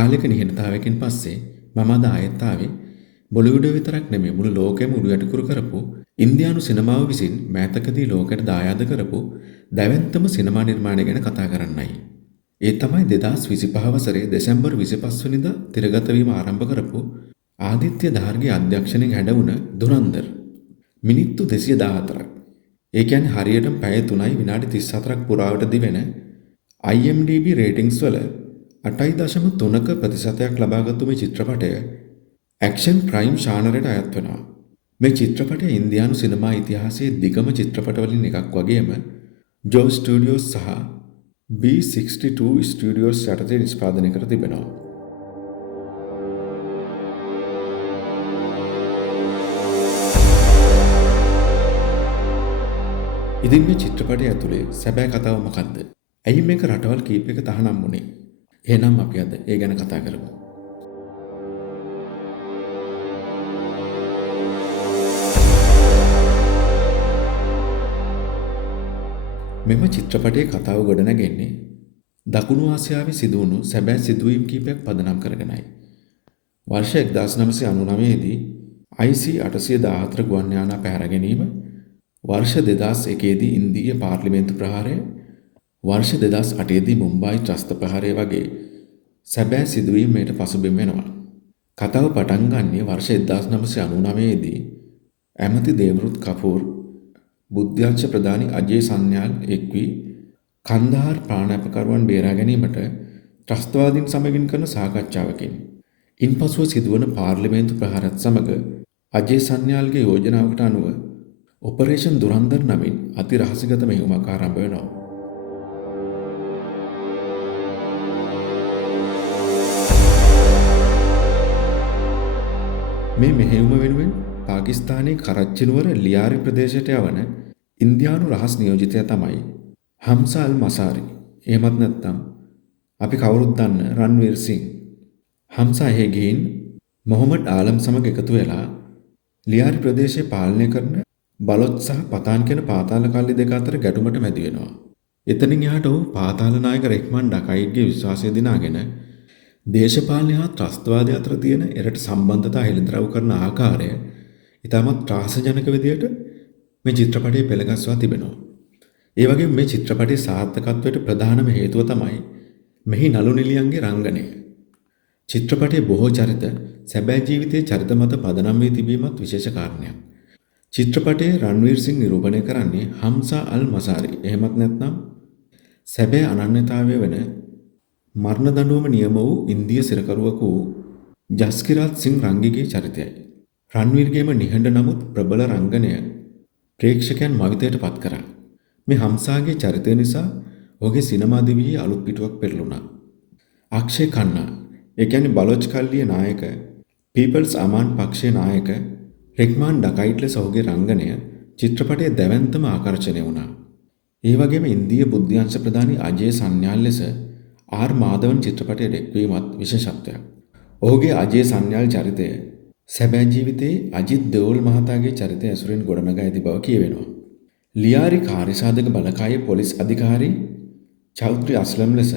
කාලෙක නිහඬතාවයකින් පස්සේ මම අද ආයෙත් ආවේ බොලිවුඩ විතරක් නෙමෙයි මුළු ලෝකෙම උඩු යටිකුරු කරපු ඉන්දියානු සිනමාව විසින් මෑතකදී ලෝකයට දායාද කරපු දැවැන්තම සිනමා නිර්මාණය ගැන කතා කරන්නයි. ඒ තමයි 2025 වසරේ දෙසැම්බර් 25 වෙනිදා තිරගත වීම ආරම්භ කරපු ආදිත්‍ය ධාර්ගේ අධ්‍යක්ෂණයෙන් හැඩවුණ දුරන්දර්. මිනිත්තු 214ක්. ඒ කියන්නේ හරියටම පැය 3යි විනාඩි 34ක් පුරාවට දිවෙන IMDb රේටින්ග්ස් වල 8.3ක ප්‍රතිශතයක් ලබාගත්තු මේ චිත්‍රපටය ඇක්ෂන් ක්‍රයිම් ශානරයට අයත් වෙනවා. මේ චිත්‍රපටය ඉන්දියානු සිනමා ඉතිහාසයේ දිගම චිත්‍රපටවලින් එකක් වගේම ජෝ ස්ටුඩියෝස් සහ B62 ස්ටුඩියෝස් යටතේ නිෂ්පාදනය කර තිබෙනවා. ඉතින් මේ චිත්‍රපටය ඇතුලේ සැබෑ කතාව මොකක්ද? ඇයි මේක රටවල් කීපයක තහනම් වුණේ? එහෙනම් අපි අද ඒ ගැන කතා කරමු. මෙම චිත්‍රපටයේ කතාව ගොඩනැගෙන්නේ දකුණු ආසියාවේ සිදුවුණු සැබෑ සිදුවීම් කීපයක් පදනම් කරගෙනයි. වර්ෂ 1999 දී IC-814 ගුවන් යානා පැහැර ගැනීම, වර්ෂ 2001 දී ඉන්දීය පාර්ලිමේන්තු ප්‍රහාරය, වර්ෂ 2008 දී මුම්බායි ත්‍රස්ත ප්‍රහාරය වගේ සැබෑ සිදුවීම් මේට පසුබිම් වෙනවා. කතාව පටන් ගන්නේ වර්ෂ 1999 දී ඇමති දේවරුත් කපූර් බුද්ධ්‍යංශ ප්‍රධානි අජේ සන්යාල් එක් වී කන්දහාර් ප්‍රාණාපකරුවන් බේරා ගැනීමට ත්‍රස්තවාදීන් සමගින් කරන සාකච්ඡාවකින්. ඉන්පසුව සිදුවන පාර්ලිමේන්තු ප්‍රහාරත් සමග අජේ සන්යාල්ගේ යෝජනාවකට අනුව ඔපරේෂන් දුරන්දර් නමින් අති රහසිගත මෙහෙයුමක් ආරම්භ වෙනවා. මේ මෙහෙයුම වෙනුවෙන් පාකිස්තානයේ කරච්චි නුවර ලියාරි ප්‍රදේශයට යවන ඉන්දියානු රහස් නියෝජිතයා තමයි හම්සා අල් මසාරි. එහෙමත් නැත්නම් අපි කවුරුත් දන්න රන්වීර් සිං. හම්සා එහෙ ගිහින් මොහොමඩ් ආලම් සමග එකතු වෙලා ලියාරි ප්‍රදේශය පාලනය කරන බලොත් සහ පතාන් කියන පාතාල කල්ලි දෙක අතර ගැටුමට මැදි වෙනවා. එතනින් එහාට ඔහු පාතාල නායක රෙහ්මාන් ඩකයිට්ගේ විශ්වාසය දිනාගෙන දේශපාලනය හා ත්‍රස්තවාදය අතර තියෙන එරට සම්බන්ධතා හෙළිදරව් කරන ආකාරය ඉතාමත් ත්‍රාසජනක විදියට මේ චිත්‍රපටයේ පෙළගස්වා තිබෙනවා. ඒ වගේම මේ චිත්‍රපටයේ සාර්ථකත්වයට ප්‍රධානම හේතුව තමයි මෙහි නළු නිළියන්ගේ රංගනය. චිත්‍රපටයේ බොහෝ චරිත සැබෑ ජීවිතයේ චරිත මත පදනම් වී තිබීමත් විශේෂ කාරණයක්. චිත්‍රපටයේ රන්වීර් සිං නිරූපණය කරන්නේ හම්සා අල් මසාරි. එහෙමත් නැත්නම් සැබෑ අනන්‍යතාවය වෙන මරණ දඬුවම නියම වූ ඉන්දිය සිරකරුවෙකු ජස්කිරාත් සිං රංගිගේ චරිතයයි. රන්වීර්ගේම නිහඬ නමුත් ප්‍රබල රංගනය ප්‍රේක්ෂකයන් මවිතයට පත් කරා. මේ හම්සාගේ චරිතය නිසා ඔහුගේ සිනමා දිවියේ අලුත් පිටුවක් පෙරළුණා. අක්ෂේ කන්නා, ඒ කියන්නේ බලොච් කල්ලියේ නායක, පීපල්ස් අමාන් පක්ෂයේ නායක රෙහ්මාන් ඩකයිට් ලෙස ඔහුගේ රංගනය චිත්‍රපටයේ දැවැන්තම ආකර්ෂණය වුණා. ඒ වගේම ඉන්දීය බුද්ධ්‍යංශ ප්‍රධානි අජේ සන්යාල් ලෙස ආර් මාධවන් චිත්‍රපටයේ දැක්වීමත් විශේෂත්වයක්. ඔහුගේ අජේ සන්යාල් චරිතය සැබෑ ජීවිතයේ අජිත් දෙවල් මහතාගේ චරිතය ඇසුරින් ගොඩනගා ඇති බව කියවෙනවා. ලියාරි කාර්යසාධක බලකායේ පොලිස් අධිකාරී චෞත්‍රි අස්ලම් ලෙස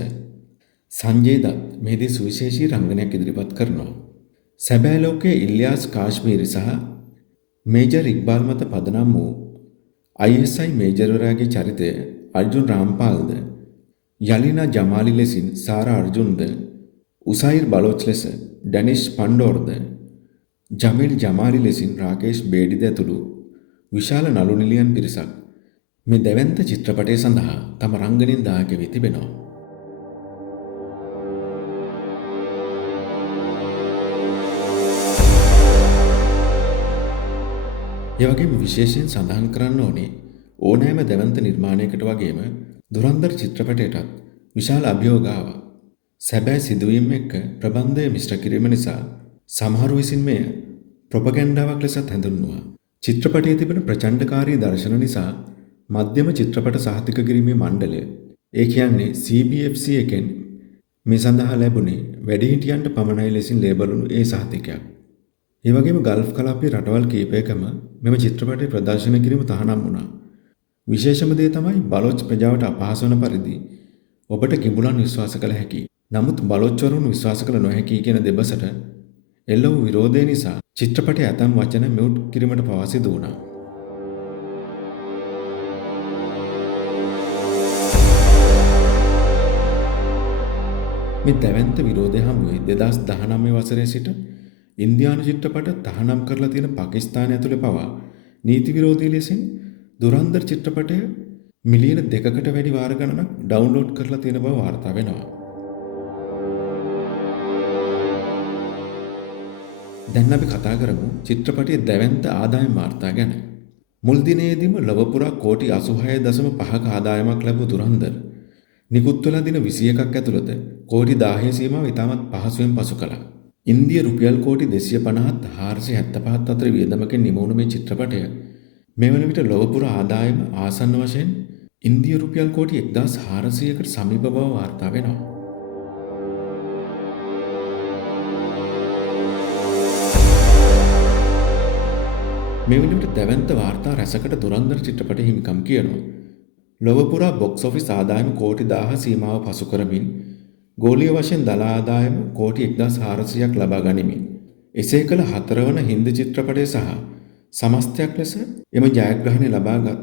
සංජේ දත් මෙහිදී සුවිශේෂී රංගනයක් ඉදිරිපත් කරනවා. සැබෑ ලෝකයේ ඉල්යාස් කාශ්මීරි සහ මේජර් ඉක්බාල් මත පදනම් වූ ISI මේජර්වරයාගේ චරිතය අර්ජුන් රාම්පාල්ද, යලිනා ජමාලි ලෙසින් සාරා අර්ජුන්ද, උසයිර් බලොච් ලෙස ඩැනිෂ් පණ්ඩෝර්ද, ජමීල් ජමාලි ලෙසින් රාකේෂ් බේඩිද ඇතුළු විශාල නළු නිළියන් පිරිසක් මේ දැවැන්ත චිත්‍රපටය සඳහා තම රංගනින් දායක වී තිබෙනවා. ඒ වගේම විශේෂයෙන් සඳහන් කරන්න ඕනේ ඕනෑම දැවැන්ත නිර්මාණයකට වගේම දුරන්දර් චිත්‍රපටයටත් විශාල අභියෝග ආවා. සැබෑ සිදුවීම් එක්ක ප්‍රබන්ධය මිශ්‍ර කිරීම නිසා සමහරු විසින් මෙය ප්‍රොපගැන්ඩාවක් ලෙසත් හැඳින්වුවා. චිත්‍රපටයේ තිබෙන ප්‍රචණ්ඩකාරී දර්ශන නිසා මධ්‍යම චිත්‍රපට සහතික කිරීමේ මණ්ඩලය, ඒ කියන්නේ CBFC එකෙන් මේ සඳහා ලැබුණේ වැඩිහිටියන්ට පමණයි ලෙසින් ලේබල් වුණු ඒ සහතිකයක්. ඒ වගේම ගල්ෆ් කලාපයේ රටවල් කීපයකම මෙම චිත්‍රපටය ප්‍රදර්ශනය කිරීම තහනම් වුණා. විශේෂම දේ තමයි බලොච් ප්‍රජාවට අපහාස වන පරිදි ඔබට කිඹුලන් විශ්වාස කළ හැකි නමුත් බලොච්චවරුන් විශ්වාස කළ නොහැකි කියන දෙබසට එල්ල වූ විරෝධය නිසා චිත්‍රපටයේ ඇතම් වචන මියුට් කිරීමට පවා සිදු වුණා. මේ දැවැන්ත විරෝධය හමුවේ 2019 වසරේ සිට ඉන්දියානු චිත්‍රපට තහනම් කරලා තියෙන පාකිස්තානය ඇතුළේ පවා නීති විරෝධී ලෙසින් දුරන්දර් චිත්‍රපටය මිලියන 2කට වැඩි වාර ගණනක් ඩවුන්ලෝඩ් කරලා තියෙන බව වාර්තා වෙනවා. දැන් අපි කතා කරමු චිත්‍රපටයේ දැවැන්ත ආදායම් වාර්තා ගැන. මුල් දිනේදීම ලොව පුරා කෝටි 86.5ක ආදායමක් ලැබූ දුරන්දර් නිකුත් වෙලා දින 21ක් ඇතුළත කෝටි 10 සීමාව ඉතාමත් පහසුවෙන් පසු කළා. ඉන්දිය රුපියල් කෝටි 250ත් 475ත් අතර වියදමකින් නිමවුණු මේ චිත්‍රපටය මේ වන විට ලොව පුරා ආදායම ආසන්න වශයෙන් ඉන්දිය රුපියල් කෝටි 1400කට සමීප බව වාර්තා වෙනවා. මේ වන විට දැවැන්ත වාර්තා රැසකට දුරන්දර් චිත්‍රපටය හිමිකම් කියනවා. ලොව පුරා බොක්ස් ඔෆිස් ආදායම කෝටි 1000 සීමාව පසු කරමින් ගෝලීය වශයෙන් දල ආදායම කෝටි 1400ක් ලබා ගනිමින් එසේ කළ හතරවන හින්දි චිත්‍රපටය සහ සමස්තයක් ලෙස එම ජයග්‍රහණය ලබාගත්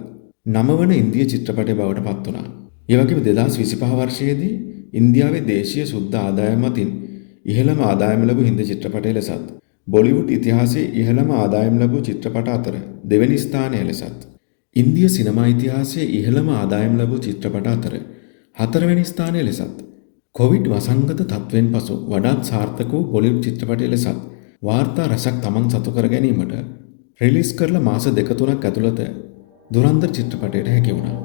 නවවන ඉන්දිය චිත්‍රපටය බවට පත් වුණා. ඒ වගේම 2025 වර්ෂයේදී ඉන්දියාවේ දේශීය සුද්ධ ආදායම අතින් ඉහළම ආදායම ලැබූ හින්දි චිත්‍රපටය ලෙසත් බොලිවුඩ් ඉතිහාසයේ ඉහළම ආදායම් ලැබූ චිත්‍රපට අතර දෙවැනි ස්ථානය ලෙසත් ඉන්දිය සිනමා ඉතිහාසයේ ඉහළම ආදායම් ලැබූ චිත්‍රපට අතර හතරවෙනි ස්ථානය ලෙසත් කොවිඩ් වසංගත තත්ත්වයෙන් පසු වඩාත් සාර්ථක වූ බොලිවුඩ් චිත්‍රපටය ලෙසත් වාර්තා රසක් තමන් සතු කර ගැනීමට රිලීස් කරලා මාස 2-3ක් ඇතුළත දුරන්දර් චිත්‍රපටයට හැකි වුණා.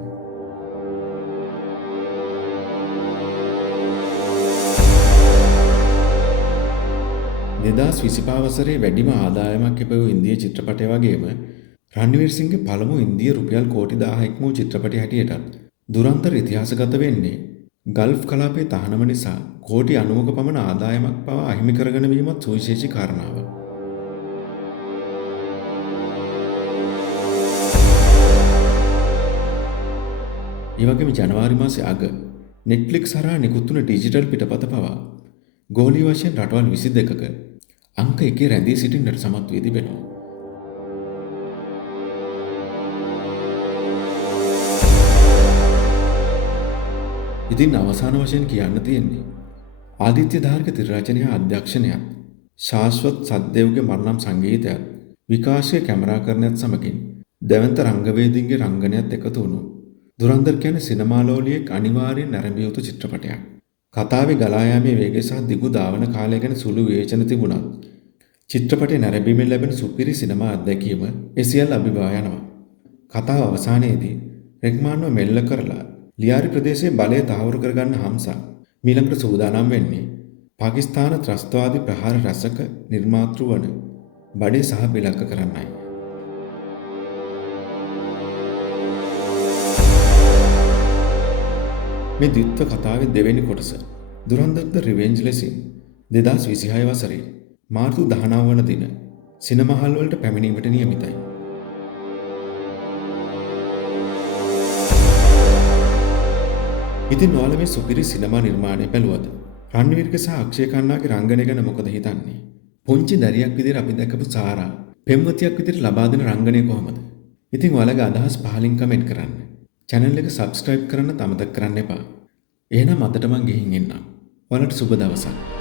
දෙදස් 25 වසරේ වැඩිම ආදායමක් ලැබූ ඉන්දිය චිත්‍රපටය වගේම රන්වීර් සිංගේ පළමු ඉන්දිය රුපියල් කෝටි 1000ක් වූ චිත්‍රපටය හැටියටත් දුරන්දර් ඉතිහාසගත වෙන්නේ ගල්ෆ් කලාපයේ තහනම නිසා කෝටි 90ක පමණ ආදායමක් පවා අහිමි කරගෙන වීමත් සුවිශේෂී කාරණාවක්. ඒ වගේම ජනවාරි මාසයේ අග Netflix හරහා නිකුත් වුණ ඩිජිටල් පිටපත පවා ගෝලීය වශයෙන් රටවල් 22ක අංක 1 රැඳී සිටින්නට සමත් වී තිබෙනවා. ඉතින් අවසාන වශයෙන් කියන්න තියෙන්නේ ආදිත්‍ය ධාර්ක තිරරචනය අධ්‍යක්ෂණයත් ශාස්වත් සද්දේව්ගේ මරණම් සංගීතයත් විකාශය කැමරාකරණයත් සමගින් දැවැන්ත රංගවේදීන්ගේ රංගනයත් එකතු වුණු දුරන්දර් කියන්නේ සිනමාලෝලියෙක් අනිවාර්යෙන් නැරඹිය යුතු චිත්‍රපටයක්. කතාවේ ගලා යාමේ වේගය සහ දිගු ධාවන කාලය ගැන සුළු විවේචන තිබුණත් චිත්‍රපටය නැරඹීමෙන් ලැබෙන සුපිරි සිනමා අත්දැකීම ඒ සියල්ල අභිභවා යනවා. කතාව අවසානයේදී රෙග්මාන්ව මෙල්ල කරලා ලියාරි ප්‍රදේශයේ බලය තහවුරු කරගන්න හම්සා මීළඟට සූදානම් වෙන්නේ පාකිස්තාන ත්‍රස්තවාදී ප්‍රහාර රැසක නිර්මාතෘ වන බඩේ සහ බිලක්ක කරන්නයි. මේ ද්විත්ව කතාවේ දෙවෙනි කොටස දුරන්දර් ද රිවෙන්ජ් ලෙසින් 2026 වසරේ මාර්තු 19 වන දින සිනමා හල් වලට පැමිණීමට නියමිතයි. ඉතින් ඔයාලා මේ සුපිරි සිනමා නිර්මාණය බැලුවද? රන්වීර්ගේ සහ අක්ෂය ඛන්නාගේ රංගනය ගැන මොකද හිතන්නේ? පුංචි දරියක් විදිහට අපි දැකපු සාරා පෙම්වතියක් විදිහට ලබා දෙන රංගනය කොහොමද? ඉතින් ඔයාලගේ අදහස් පහලින් කමෙන්ට් කරන්න. channel එක subscribe කරන්න අමතක කරන්න එපා. එහෙනම් අදට මං ගිහින් එන්නම්. ඔයාලට සුබ දවසක්.